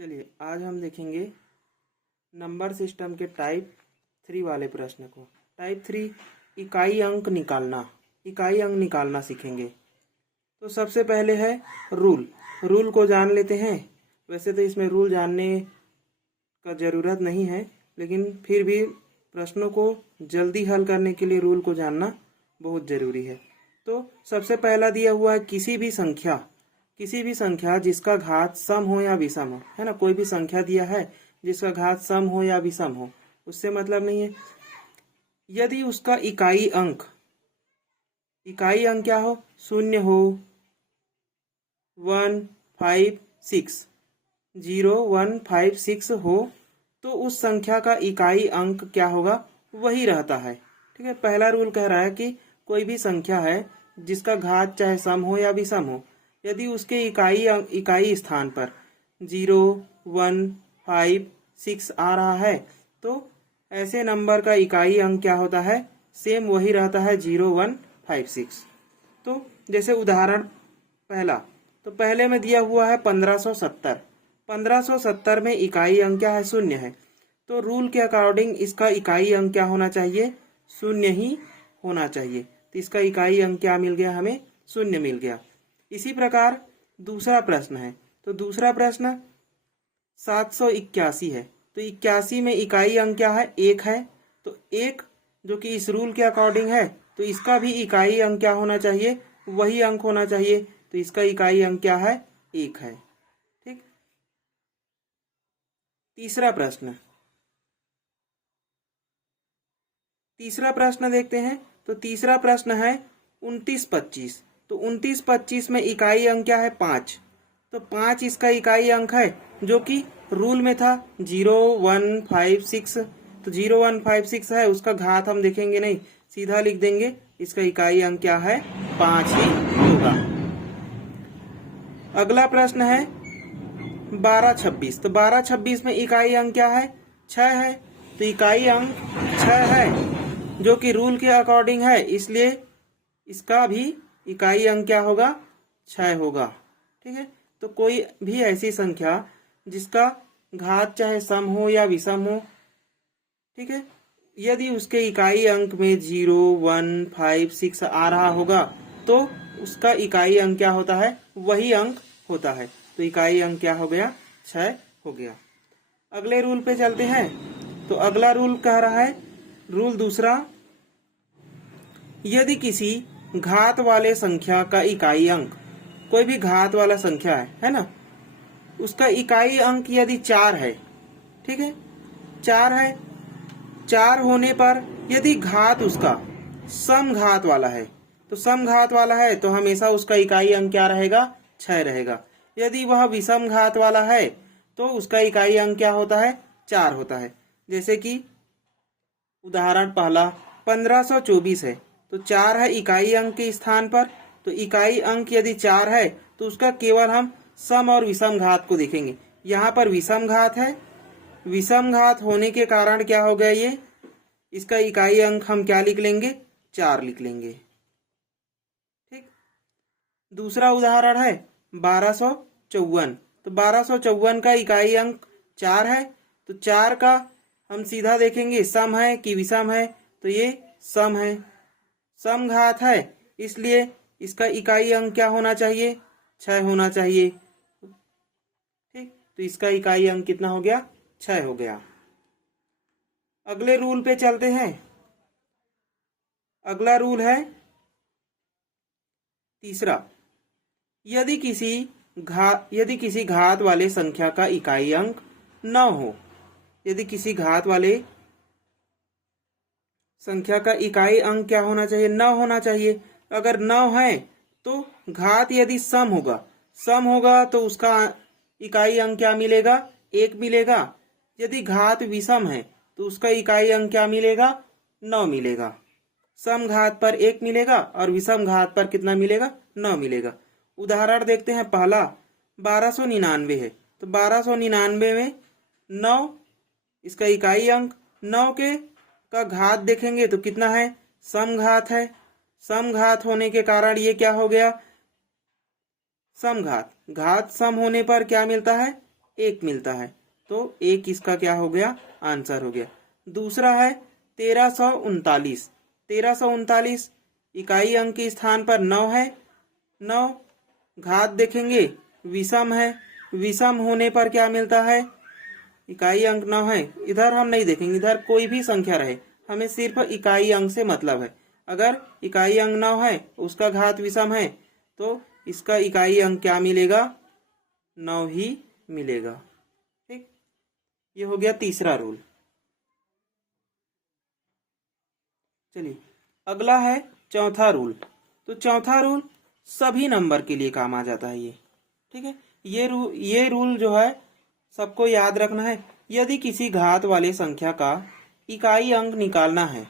चलिए आज हम देखेंगे नंबर सिस्टम के टाइप 3 वाले प्रश्न को। टाइप 3 इकाई अंक निकालना सीखेंगे। तो सबसे पहले है रूल को जान लेते हैं। वैसे तो इसमें रूल जानने का ज़रूरत नहीं है, लेकिन फिर भी प्रश्नों को जल्दी हल करने के लिए रूल को जानना बहुत ज़रूरी है। तो सबसे पहला दिया हुआ है किसी भी संख्या जिसका घात सम हो या विषम हो, है ना। कोई भी संख्या दिया है जिसका घात सम हो या विषम हो, उससे मतलब नहीं है। यदि उसका इकाई अंक क्या हो, 0 हो, 1, 5, 6, 0, 1, 5, 6 हो, तो उस संख्या का इकाई अंक क्या होगा, वही रहता है। ठीक है। पहला रूल कह रहा है कि कोई भी संख्या है जिसका घात चाहे सम हो या विषम हो, यदि उसके इकाई स्थान पर 0, 1, 5, 6 आ रहा है, तो ऐसे नंबर का इकाई अंक क्या होता है, सेम वही रहता है, 0, 1, 5, 6। तो जैसे उदाहरण पहला, तो पहले में दिया हुआ है 1570। 1570 में इकाई अंक क्या है, 0 है। तो रूल के अकॉर्डिंग इसका इकाई अंक क्या होना चाहिए, 0 ही होना चाहिए। तो इसका इकाई अंक क्या मिल गया, हमें 0 मिल गया। इसी प्रकार दूसरा प्रश्न है। तो दूसरा प्रश्न 781 है। तो 81 में इकाई अंक क्या है, 1 है। तो 1 जो कि इस रूल के अकॉर्डिंग है, तो इसका भी इकाई अंक क्या होना चाहिए, वही अंक होना चाहिए। तो इसका इकाई अंक क्या है, 1 है। ठीक। तीसरा प्रश्न देखते हैं। तो तीसरा प्रश्न है 2925। तो 2925 में इकाई अंक क्या है, 5। तो 5 इसका इकाई अंक है, जो कि रूल में था 0, 1, 5, 6। तो 0, 1, 5, 6 है, उसका घात हम देखेंगे नहीं, सीधा लिख देंगे। इसका इकाई अंक क्या है, 5 ही होगा। अगला प्रश्न है 1226। तो 1226 में इकाई अंक क्या है, 6 है। तो इकाई अंक 6 है, जो कि रूल के अकॉर्डिंग है, इसलिए इसका भी इकाई अंक क्या होगा, 6 होगा। ठीक है। तो कोई भी ऐसी संख्या जिसका घात चाहे सम हो या विषम हो, ठीक है, यदि उसके इकाई अंक में 0, 1, 5, 6 आ रहा होगा, तो उसका इकाई अंक क्या होता है, वही अंक होता है। तो इकाई अंक क्या हो गया, 6 हो गया। अगले रूल पे चलते हैं। तो अगला रूल कह रहा है, रूल दूसरा, यदि किसी घात वाले संख्या का इकाई अंक, कोई भी घात वाला संख्या है ना, उसका इकाई अंक यदि 4 है, ठीक है, 4 है, 4 होने पर यदि घात उसका समघात वाला है, तो समघात वाला है तो हमेशा उसका इकाई अंक क्या रहेगा, 6 रहेगा। यदि वह विषम घात वाला है तो उसका इकाई अंक क्या होता है, 4 होता है। जैसे कि उदाहरण पहला 1524 है। तो 4 है इकाई अंक के स्थान पर। तो इकाई अंक यदि 4 है तो उसका केवल हम सम और विषम घात को देखेंगे। यहाँ पर विषम घात है, विषम घात होने के कारण क्या हो गया, ये इसका इकाई अंक हम क्या लिख लेंगे, 4 लिख लेंगे। ठीक। दूसरा उदाहरण है 1254। तो 1254 का इकाई अंक 4 है। तो 4 का हम सीधा देखेंगे सम है कि विषम है, तो ये सम है, सम घात है, इसलिए इसका इकाई अंक क्या होना चाहिए, 6 होना चाहिए। ठीक। तो इसका इकाई अंक कितना हो गया, 6 हो गया। अगले रूल पे चलते हैं। अगला रूल है तीसरा, यदि किसी घात वाले संख्या का इकाई अंक 9 हो, यदि किसी घात वाले संख्या का इकाई अंक क्या होना चाहिए, 9 होना चाहिए। अगर 9 है तो घात यदि सम होगा तो उसका इकाई अंक क्या मिलेगा, 1 मिलेगा। यदि घात विषम है तो उसका इकाई अंक क्या मिलेगा, 9 मिलेगा। सम घात पर 1 मिलेगा और विषम घात पर कितना मिलेगा, 9 मिलेगा। उदाहरण देखते हैं। पहला 1299 है। तो 1299 में 9 इसका इकाई अंक, 9 के का घात देखेंगे तो कितना है, सम घात है। सम घात होने के कारण ये क्या हो गया, समघात। घात सम होने पर क्या मिलता है, 1 मिलता है। तो 1 इसका क्या हो गया, आंसर हो गया। दूसरा है 1339। 1339 इकाई अंक के स्थान पर 9 है। 9 घात देखेंगे विषम है, विषम होने पर क्या मिलता है, इकाई अंक 9 है। इधर हम नहीं देखेंगे, इधर कोई भी संख्या रहे, हमें सिर्फ इकाई अंक से मतलब है। अगर इकाई अंक 9 है, उसका घात विषम है, तो इसका इकाई अंक क्या मिलेगा, 9 ही मिलेगा। ठीक, ये हो गया तीसरा रूल। चलिए अगला है चौथा रूल। तो चौथा रूल सभी नंबर के लिए काम आ जाता है ये। ठीक है, ये रूल जो है सबको याद रखना है। यदि किसी घात वाले संख्या का इकाई अंक निकालना है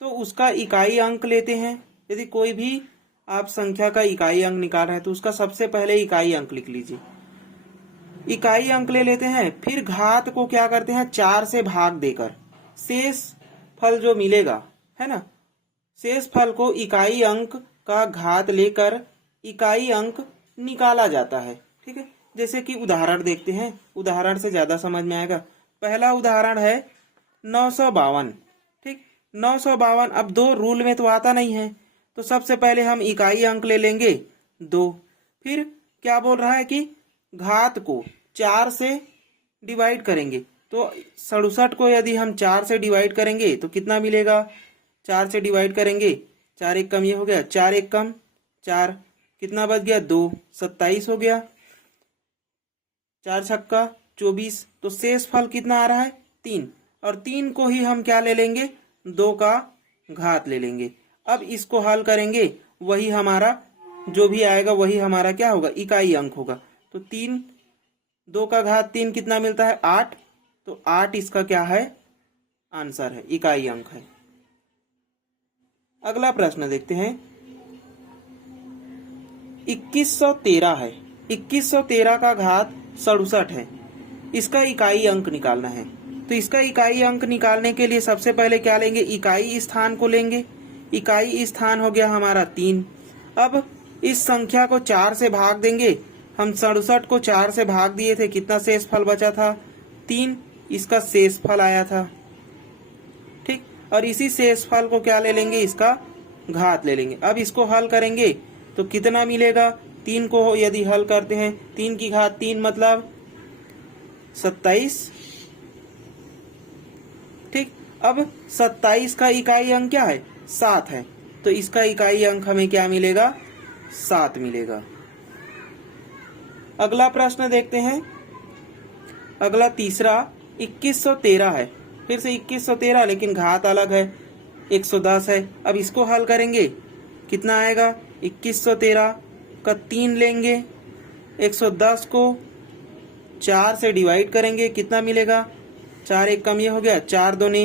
तो उसका इकाई अंक लेते हैं। यदि कोई भी आप संख्या का इकाई अंक निकाल रहे हैं तो उसका सबसे पहले इकाई अंक लिख लीजिए। इकाई अंक ले लेते हैं, फिर घात को क्या करते हैं, 4 से भाग देकर शेष फल जो मिलेगा है ना, शेष फल को इकाई अंक का घात लेकर इकाई अंक निकाला जाता है। ठीक है, जैसे कि उदाहरण देखते हैं, उदाहरण से ज्यादा समझ में आएगा। पहला उदाहरण है 952। ठीक, 952 अब 2 रूल में तो आता नहीं है, तो सबसे पहले हम इकाई अंक ले लेंगे 2। फिर क्या बोल रहा है कि घात को 4 से डिवाइड करेंगे, तो 67 को यदि हम 4 से डिवाइड करेंगे तो कितना मिलेगा, 4 से डिवाइड करेंगे, 4 एक कम, ये हो गया 4 एक कम 4, कितना बच गया 2, 27 हो गया। 4 छक्का 24, तो शेष फल कितना आ रहा है 3, और 3 को ही हम क्या ले लेंगे, 2 का घात ले लेंगे। अब इसको हल करेंगे, वही हमारा जो भी आएगा वही हमारा क्या होगा, इकाई अंक होगा। तो 3, 2 का घात 3 कितना मिलता है 8, तो 8 इसका क्या है, आंसर है, इकाई अंक है। अगला प्रश्न देखते हैं, 2113 है। 2113 का घात 67 है, इसका इकाई अंक निकालना है। तो इसका इकाई अंक निकालने के लिए सबसे पहले क्या लेंगे, इकाई स्थान को लेंगे। इकाई स्थान हो गया हमारा 3। अब इस संख्या को 4 से भाग देंगे। हम 67 को 4 से भाग दिए थे, कितना शेष फल बचा था 3, इसका शेष फल आया था। ठीक, और इसी शेष फल को क्या ले लेंगे, इसका घात ले लेंगे। अब इसको हल करेंगे तो कितना मिलेगा, 3 को यदि हल करते हैं, 3 की घात 3 मतलब 27। ठीक, अब 27 का इकाई अंक क्या है, 7 है, तो इसका इकाई अंक हमें क्या मिलेगा, 7 मिलेगा। अगला प्रश्न देखते हैं, अगला तीसरा 2113 है। फिर से 2113, लेकिन घात अलग है, 110 है। अब इसको हल करेंगे, कितना आएगा, 2113 का 3 लेंगे, 110 को 4 से डिवाइड करेंगे, कितना मिलेगा, 4 एक कम, ये हो गया 4 दूने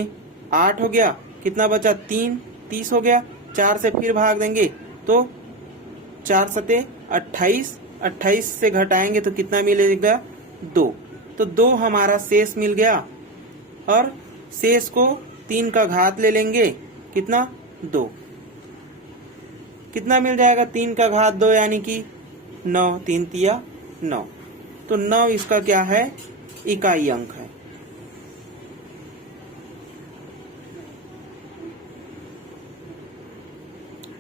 8 हो गया, कितना बचा 3, 30 हो गया। 4 से फिर भाग देंगे तो 4 सते 28, 28 से घटाएंगे तो कितना मिलेगा 2, तो 2 हमारा शेष मिल गया। और शेष को 3 का घात ले लेंगे, कितना 2, कितना मिल जाएगा, 3 का घात 2 यानी कि 9, 3 तिया 9, तो 9 इसका क्या है, इकाई अंक है।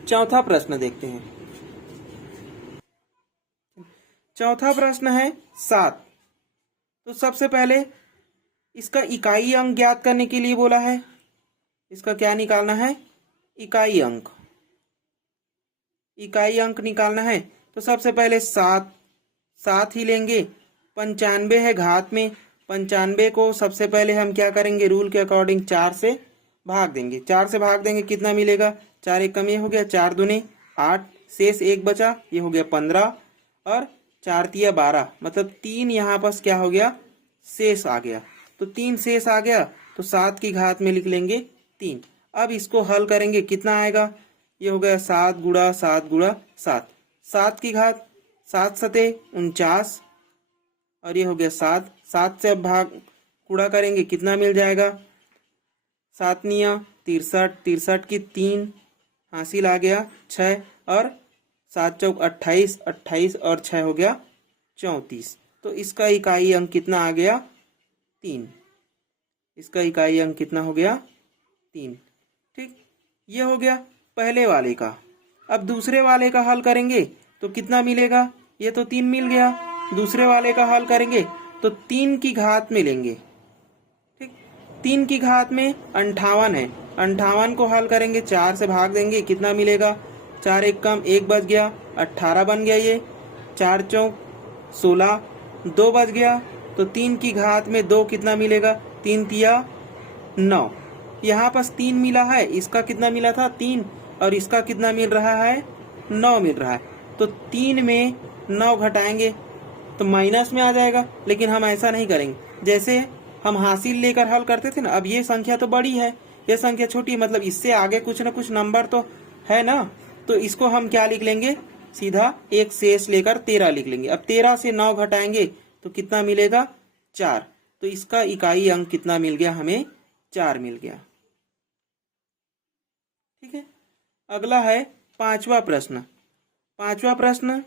चौथा प्रश्न देखते हैं। चौथा प्रश्न है 7। तो सबसे पहले इसका इकाई अंक ज्ञात करने के लिए बोला है, इसका क्या निकालना है, इकाई अंक। इकाई अंक निकालना है तो सबसे पहले 7 ही लेंगे। 95 है घात में, 95 को सबसे पहले हम क्या करेंगे, रूल के अकॉर्डिंग 4 से भाग देंगे। 4 से भाग देंगे, कितना मिलेगा, 4 एक कम, ये हो गया 4 दूने 8, शेष 1 बचा, ये हो गया 15, और 4 तिया 12, मतलब 3 यहाँ पर क्या हो गया, शेष आ गया। तो 3 शेष आ गया, तो 7 की घात में लिख लेंगे 3। अब इसको हल करेंगे, कितना आएगा, ये हो गया 7 गुणा 7 गुणा 7, 7 की घात 7 सते 49, और ये हो गया 7। 7 से अब भाग गुणा करेंगे, कितना मिल जाएगा, 7 निया 63, 63 की 3 हासिल आ गया 6, और 7 चौक 28, 28 और 6 हो गया 34। तो इसका इकाई अंक कितना आ गया? 3। इसका इकाई अंक कितना हो गया? 3। ठीक, ये हो गया पहले वाले का। अब दूसरे वाले का हल करेंगे तो कितना मिलेगा? ये तो 3 मिल गया। दूसरे वाले का हल करेंगे तो 3 की घात में लेंगे। ठीक, 3 की घात में 58 है। 58 को हल करेंगे, 4 से भाग देंगे, कितना मिलेगा? 4 एक कम 1 बच गया, 18 बन गया। ये 4 चौक 16, 2 बच गया। तो 3 की घात में 2 कितना मिलेगा? 3 तिया 9। यहाँ पास 3 मिला है, इसका कितना मिला था? 3, और इसका कितना मिल रहा है? 9 मिल रहा है। तो 3 में 9 घटाएंगे तो माइनस में आ जाएगा, लेकिन हम ऐसा नहीं करेंगे। जैसे हम हासिल लेकर हल करते थे ना, अब ये संख्या तो बड़ी है, ये संख्या छोटी है, मतलब इससे आगे कुछ ना कुछ नंबर तो है ना। तो इसको हम क्या लिख लेंगे? सीधा एक शेष लेकर 13 लिख लेंगे। अब 13 से 9 घटाएंगे तो कितना मिलेगा? 4। तो इसका इकाई अंक कितना मिल गया हमें? 4 मिल गया। ठीक है, अगला है 5वां प्रश्न। 5वां प्रश्न,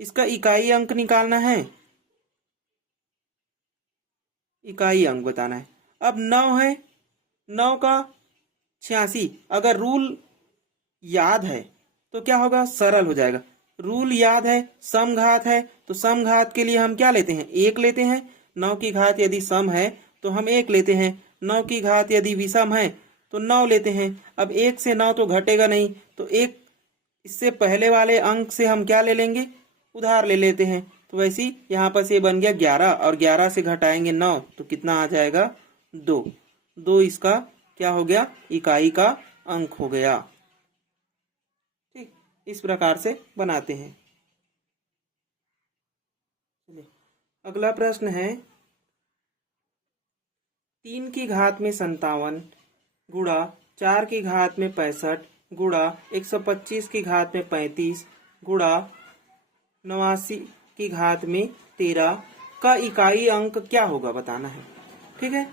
इसका इकाई अंक निकालना है, इकाई अंक बताना है। अब 9 है, 9 का 86। अगर रूल याद है तो क्या होगा? सरल हो जाएगा। रूल याद है, समघात है, तो समघात के लिए हम क्या लेते हैं? 1 लेते हैं। 9 की घात यदि सम है तो हम 1 लेते हैं। 9 की घात यदि विषम है तो 9 लेते हैं। अब 1 से 9 तो घटेगा नहीं, तो 1 इससे पहले वाले अंक से हम क्या ले लेंगे? उधार ले लेते हैं। तो वैसे ही यहाँ पर से बन गया 11, और 11 से घटाएंगे 9 तो कितना आ जाएगा? 2। 2 इसका क्या हो गया? इकाई का अंक हो गया। ठीक, इस प्रकार से बनाते हैं। अगला प्रश्न है 3 की घात में 57 गुणा 4 की घात में 65 गुणा 125 की घात में 35 गुणा 89 की घात में 13 का इकाई अंक क्या होगा बताना है। ठीक है,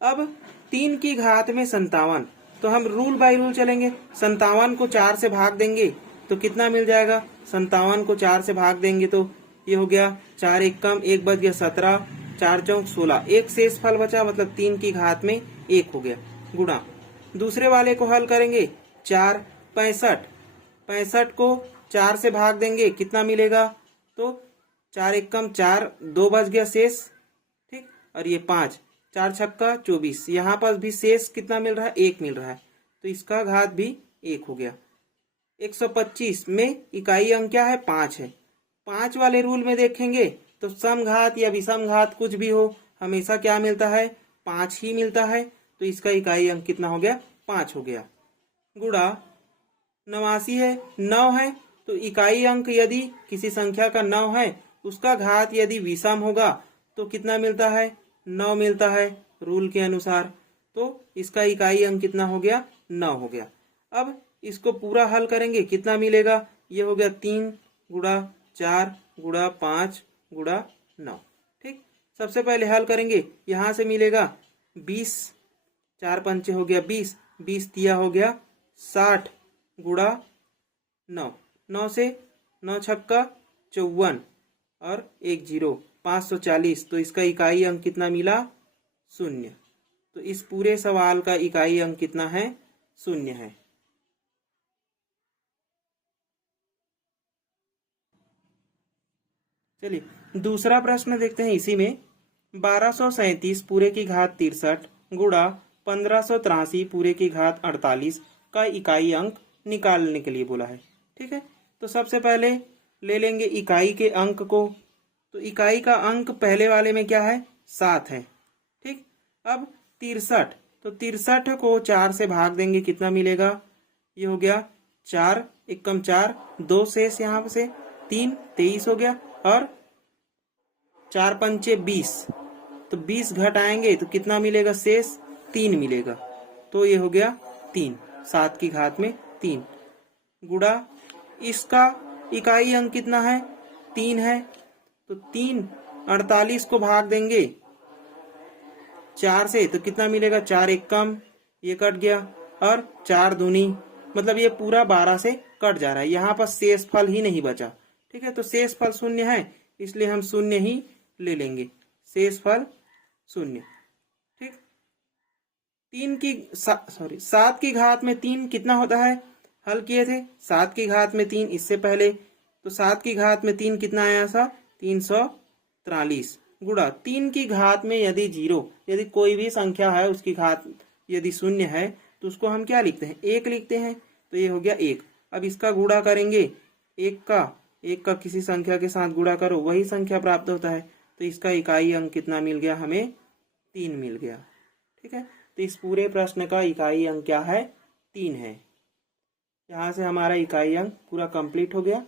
अब 3 की घात में 57, तो हम रूल बाय रूल चलेंगे। 57 को 4 से भाग देंगे तो कितना मिल जाएगा? 57 को 4 से भाग देंगे तो ये हो गया 4 एक कम 1 बच गया 17, 4 चौक 16, एक शेष फल बचा, मतलब 3 की घात में 1 हो गया। गुणा दूसरे वाले को हल करेंगे, 4 65, 65 को 4 से भाग देंगे, कितना मिलेगा? तो 4 एक कम 4, 2 बच गया शेष। ठीक, और ये 5, 4 छक्का 24, यहाँ पर भी शेष कितना मिल रहा है? 1 मिल रहा है, तो इसका घात भी 1 हो गया। 125 में इकाई अंक क्या है? 5 है। 5 वाले रूल में देखेंगे तो समघात या विषम घात कुछ भी हो, हमेशा क्या मिलता है? 5 ही मिलता है। तो इसका इकाई अंक कितना हो गया? 5 हो गया। गुणा 89 है, 9 है, तो इकाई अंक यदि किसी संख्या का 9 है, उसका घात यदि विषम होगा तो कितना मिलता है? 9 मिलता है रूल के अनुसार। तो इसका इकाई अंक कितना हो गया? 9 हो गया। अब इसको पूरा हल करेंगे, कितना मिलेगा? ये हो गया 3 गुणा 4 गुणा 5 गुणा 9। ठीक, सबसे पहले हल करेंगे, यहां से मिलेगा 20, 4 पंचे हो गया 20, 20 तिया हो गया 60 गुणा 9, 9 से 9 छक्का 54 और 1 0, 540। तो इसका इकाई अंक कितना मिला? 0। तो इस पूरे सवाल का इकाई अंक कितना है? 0 है। चलिए दूसरा प्रश्न देखते हैं। इसी में 1237 पूरे की घात 63 गुणा 1583 पूरे की घात 48 का इकाई अंक निकालने के लिए बोला है। ठीक है, तो सबसे पहले ले लेंगे इकाई के अंक को। तो इकाई का अंक पहले वाले में क्या है? 7 है। ठीक, अब 63, तो 63 को 4 से भाग देंगे, कितना मिलेगा? ये हो गया 4 एक कम 4, 2 शेष यहाँ से 3, 23 हो गया, और 4 पंचे 20, तो 20 घटाएंगे तो कितना मिलेगा? शेष 3 मिलेगा। तो ये हो गया 3, 7 की घात में 3 गुणा इसका इकाई अंक कितना है? 3 है। तो 3 48 को भाग देंगे 4 से तो कितना मिलेगा? 4 एक कम, ये कट गया, और 4 दूनी, मतलब ये पूरा 12 से कट जा रहा है। यहाँ पर शेष फल ही नहीं बचा। ठीक है, तो शेष फल 0 है, इसलिए हम 0 ही ले लेंगे, शेषफल 0। ठीक। 7 की घात में 3 कितना होता है, हल किए थे 7 की घात में 3 इससे पहले, तो 7 की घात में 3 कितना आया था 343 गुणा 3 की घात में यदि 0, यदि कोई भी संख्या है उसकी घात यदि 0 है तो उसको हम क्या लिखते हैं 1 लिखते हैं, तो ये हो गया 1। अब इसका गुणा करेंगे, 1 का किसी संख्या के साथ गुणा करो वही संख्या प्राप्त होता है, तो इसका इकाई अंक कितना मिल गया हमें 3 मिल गया। ठीक है, तो इस पूरे प्रश्न का इकाई अंक क्या है 3 है। यहाँ से हमारा इकाई अंक पूरा कंप्लीट हो गया।